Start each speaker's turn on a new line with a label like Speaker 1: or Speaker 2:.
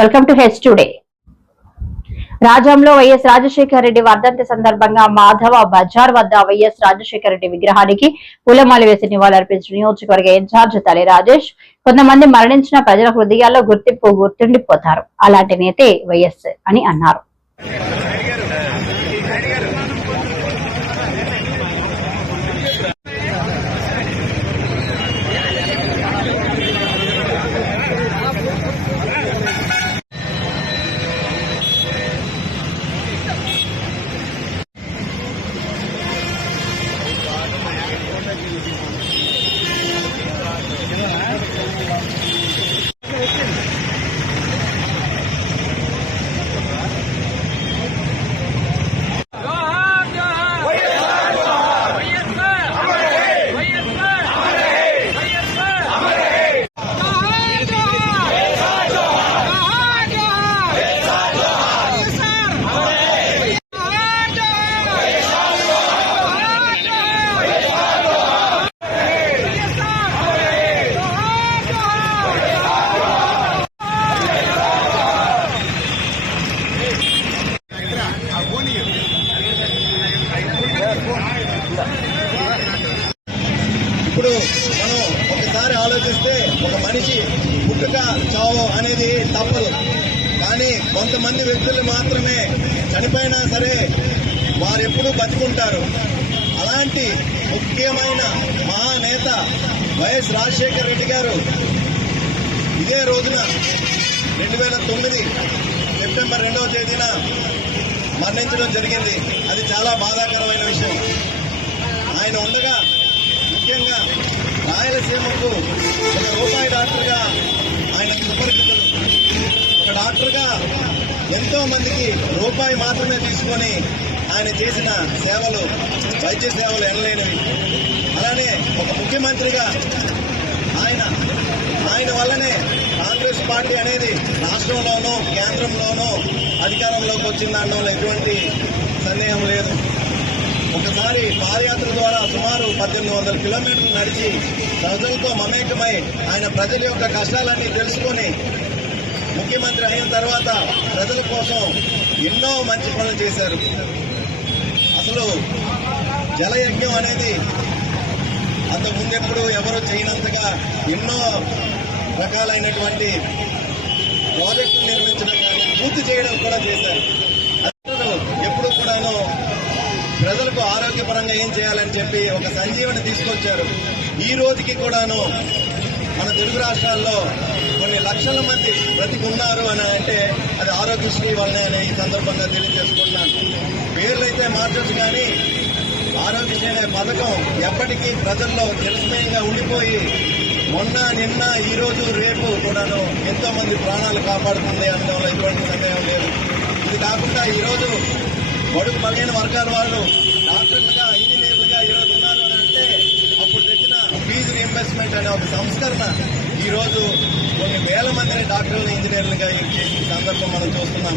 Speaker 1: Welcome to H today రాజంలో YS Rajasekhara Reddy వర్ధంతి సందర్భంగా మాధవ బజార్ వద్ద వైఎస్ రాజశేఖర రెడ్డి విగ్రహానికి పూలమాల వేసి నివాళులర్పించిన నియోజకవర్గ ఇన్ఛార్జ్ తల్లి రాజేష్ కొంతమంది మరణించిన ప్రజల హృదయాల్లో గుర్తింపు గుర్తుండిపోతారు. అలాంటి నేతే వైఎస్ అని అన్నారు.
Speaker 2: ఆలోచిస్తే ఒక మనిషి పుట్టుక చావు అనేది తప్పదు. కానీ కొంతమంది వ్యక్తులు మాత్రమే చనిపోయినా సరే వారు ఎప్పుడూ బతుకుంటారు. అలాంటి ముఖ్యమైన మహానేత వైఎస్ రాజశేఖర రెడ్డి గారు ఇదే రోజున రెండు వేల తొమ్మిది సెప్టెంబర్ రెండవ తేదీన మరణించడం జరిగింది. అది చాలా బాధాకరమైన విషయం. ఆయన ఉండగా ముఖ్యంగా సీఎంకు ఒక రూపాయి డాక్టర్గా ఆయన సుపరిచితులు ఒక డాక్టర్గా ఎంతో మందికి రూపాయి మాత్రమే తీసుకొని ఆయన చేసిన సేవలు వైద్య సేవలు ఎనలేనివి. అలానే ఒక ముఖ్యమంత్రిగా ఆయన ఆయన వల్లనే కాంగ్రెస్ పార్టీ అనేది రాష్ట్రంలోనూ కేంద్రంలోనూ అధికారంలోకి వచ్చిందనడంలో ఎటువంటి సందేహం లేదు. ఒకసారి పాదయాత్ర ద్వారా సుమారు పద్దెనిమిది వందల కిలోమీటర్లు నడిచి ప్రజలతో మమేకమై ఆయన ప్రజల యొక్క కష్టాలన్నీ తెలుసుకొని ముఖ్యమంత్రి అయిన తర్వాత ప్రజల కోసం ఎన్నో మంచి పనులు చేశారు. అసలు జలయజ్ఞం అనేది అంతకుముందెప్పుడు ఎవరు చేయనంతగా ఎన్నో రకాలైనటువంటి ప్రాజెక్టులు నిర్మించడం కానీ పూర్తి చేయడం కూడా చేశారు. పరంగా ఏం చేయాలని చెప్పి ఒక సంజీవని తీసుకొచ్చారు. ఈ రోజుకి కూడాను మన తెలుగు రాష్ట్రాల్లో కొన్ని లక్షల మంది బ్రతికున్నారు అని అంటే అది ఆరోగ్యశ్రీ వల్లనే అని ఈ సందర్భంగా తెలియజేసుకుంటున్నాను. పేర్లు అయితే మార్చొచ్చు కానీ ఆరోగ్యశ్రీ అనే పథకం ఎప్పటికీ ప్రజల్లో చిరస్మయంగా ఉండిపోయి మొన్న నిన్న ఈ రోజు రేపు కూడాను ఎంతో మంది ప్రాణాలు కాపాడుతుంది అనడంలో ఎటువంటి సందేహం లేదు. ఇది కాకుండా ఈరోజు బడుగు బలైన వర్గాల వాళ్ళు డాక్టర్లుగా ఇంజనీర్లుగా ఈరోజు ఉన్నారు అని అంటే అప్పుడు తెచ్చిన ఫీజు రీఎంబర్స్మెంట్ అనే ఒక సంస్కరణ ఈరోజు కొన్ని వేల మందిని డాక్టర్లు ఇంజనీర్లుగా ఈ ఈ సందర్భం మనం చూస్తున్నాం.